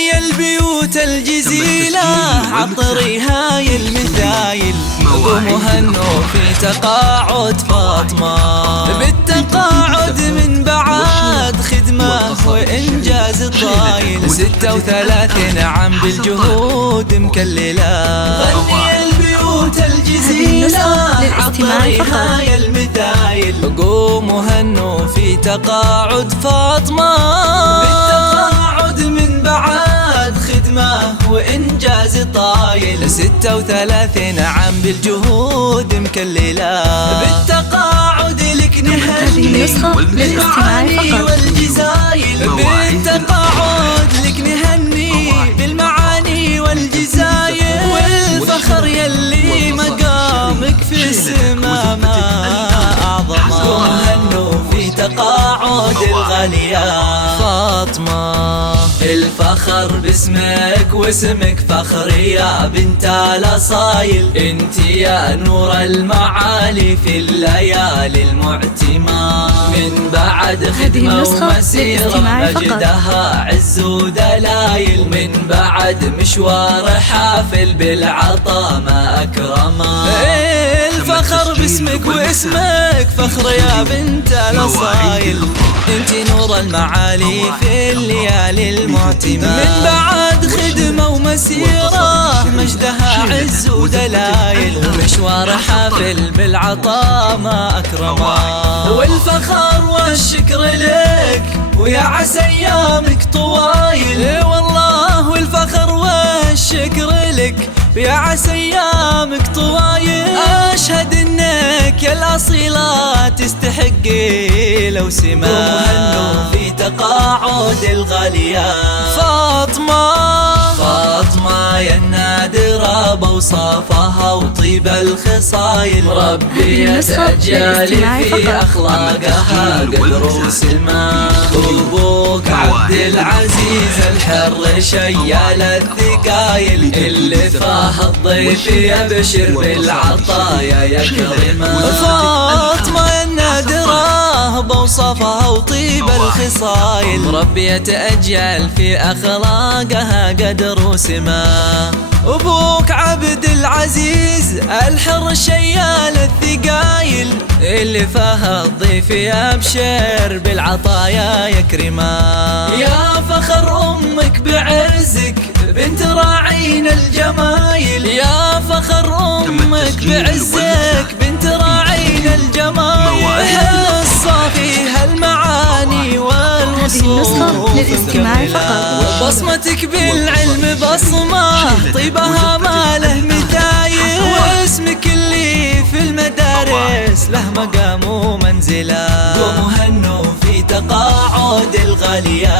غني البيوت الجزيلة عطريها يا المثايل، ومهنو في تقاعد فاطمة، بالتقاعد من بعد خدمة وإنجاز الطايل، 36 عام بالجهود مكللة. غني البيوت الجزيلة عطريها يا المثايل، قوموا هنوا في تقاعد فاطمة، بالتقاعد من بعد خدمة وإنجاز طايل، 36 عام بالجهود مكللة. بالتقاعد لك نهني بالمعاني والجزايل، بالتقاعد لك نهني بالمعاني والجزايل، والفخر يلي مقامك في السما ما أعظم. هنوا في تقاعد الغالية فاطمة، الفخر باسمك واسمك فخر يا بنت الأصايل، انت يا نور المعالي في الليالي المعتمة، من بعد خدمة ومسيرة مجدها عز ودلايل، من بعد مشوار حافل بالعطا ما أكرمه. الفخر باسمك واسمك فخر يا بنت الأصايل، انت نور المعالي في الليالي المعتمة، من بعد خدمة ومسيرة مجدها عز ودلايل، ومشوار حافل بالعطا ما أكرمه. والفخر والشكر لك ويا عسى أيامك طوايل، والله والفخر والشكر لك يا عسى أيامك طوايل، أشهد إنك يا الأصيلة تستحقي لو سما. وهنوا في تقاعد الغالية فاطمة، فاطمة يا النادرة بوصافها وطيب الخصايل، ربيت أجيال في أخلاقها قدر وسلمى. أبوك عبد العزيز الحر شيال الثقايل، اللي فاه الضيف يبشر بالعطايا يكرمه. فاطمة يا النادرة بوصفها وطيب الخصايل، ربيت أجيال في أخلاقها قدر وسما. أبوك عبد العزيز الحر شيال الثقايل، اللي فاه الضيف يبشر بالعطايا يكرمه. يا فخر أمك بعزك بنت راعين الجمايل، يا فخر أمك بعزك بنت راعين الجمايل، الصافي هالمعاني والوصول للاستماع فقط. بصمتك بالعلم بصمة طيبها ما له مثايل، واسمك اللي في المدارس له مقام ومنزلة. قوموا هنوا في تقاعد الغالية